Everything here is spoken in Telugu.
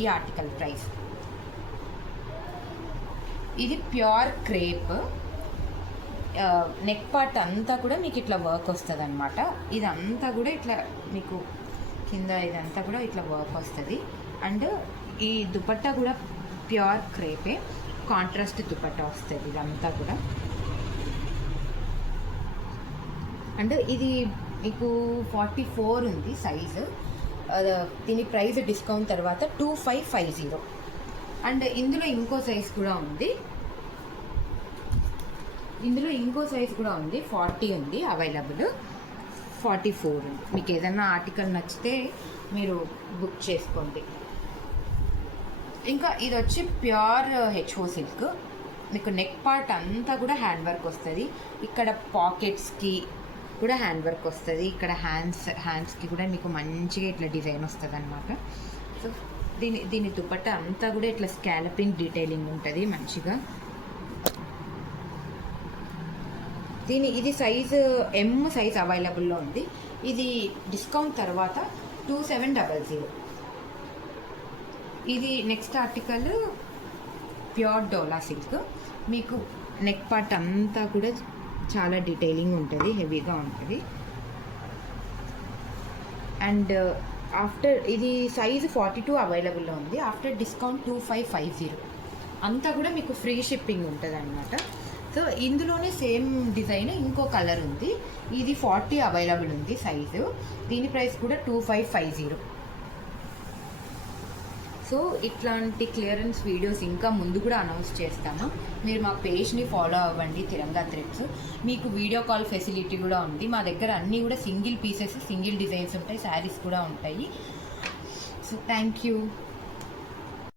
ఈ ఆర్టికల్ ప్రైస్. ఇది ప్యూర్ క్రేప్, నెక్ పార్ట్ అంతా కూడా మీకు ఇట్లా వర్క్ వస్తుంది అనమాట. ఇదంతా కూడా ఇట్లా మీకు కింద ఇదంతా కూడా ఇట్లా వర్క్ వస్తుంది. అండ్ ఈ దుపట్టా కూడా ప్యూర్ క్రేపే, కాంట్రాస్ట్ దుపట్టా వస్తుంది ఇదంతా కూడా. అండ్ ఇది మీకు 44 ఉంది సైజు. దీని ప్రైస్ డిస్కౌంట్ తర్వాత 2550. అండ్ ఇందులో ఇంకో సైజ్ కూడా ఉంది, 40 ఉంది అవైలబుల్, 44 ఉంది. మీకు ఏదైనా ఆర్టికల్ నచ్చితే మీరు బుక్ చేసుకోండి. ఇంకా ఇది వచ్చి ప్యూర్ హెచ్ఓ సిల్క్. మీకు నెక్ పార్ట్ అంతా కూడా హ్యాండ్ వర్క్ వస్తుంది. ఇక్కడ పాకెట్స్కి కూడా హ్యాండ్ వర్క్ వస్తుంది. ఇక్కడ హ్యాండ్స్కి కూడా మీకు మంచిగా ఇట్లా డిజైన్ వస్తుంది అనమాట. సో దీని దుపట్టా అంతా కూడా ఇట్లా స్కాలపింగ్ డీటెయిలింగ్ ఉంటుంది మంచిగా. ఇది సైజు M సైజ్ అవైలబుల్లో ఉంది. ఇది డిస్కౌంట్ తర్వాత 2700. ఇది నెక్స్ట్ ఆర్టికల్ ప్యూర్ డోలా సిల్క్. మీకు నెక్ పార్ట్ అంతా కూడా చాలా డీటెయిలింగ్ ఉంటుంది, హెవీగా ఉంటుంది. అండ్ ఆఫ్టర్ ఇది సైజు 42 అవైలబుల్లో ఉంది. After discount 2550. అంతా కూడా మీకు ఫ్రీ షిప్పింగ్ ఉంటుంది అనమాట. సో ఇందులోనే సేమ్ డిజైన్ ఇంకో కలర్ ఉంది. ఇది 40 అవైలబుల్ ఉంది సైజు. దీని ప్రైస్ కూడా 2550. సో ఇట్లాంటి క్లియరెన్స్ వీడియోస్ ఇంకా ముందు కూడా అనౌన్స్ చేస్తాము. మీరు మా పేజ్ని ఫాలో అవ్వండి, తిరంగా థ్రెడ్స్. మీకు వీడియో కాల్ ఫెసిలిటీ కూడా ఉంది. మా దగ్గర అన్నీ కూడా సింగిల్ పీసెస్, సింగిల్ డిజైన్స్ ఉంటాయి, శారీస్ కూడా ఉంటాయి. So thank you.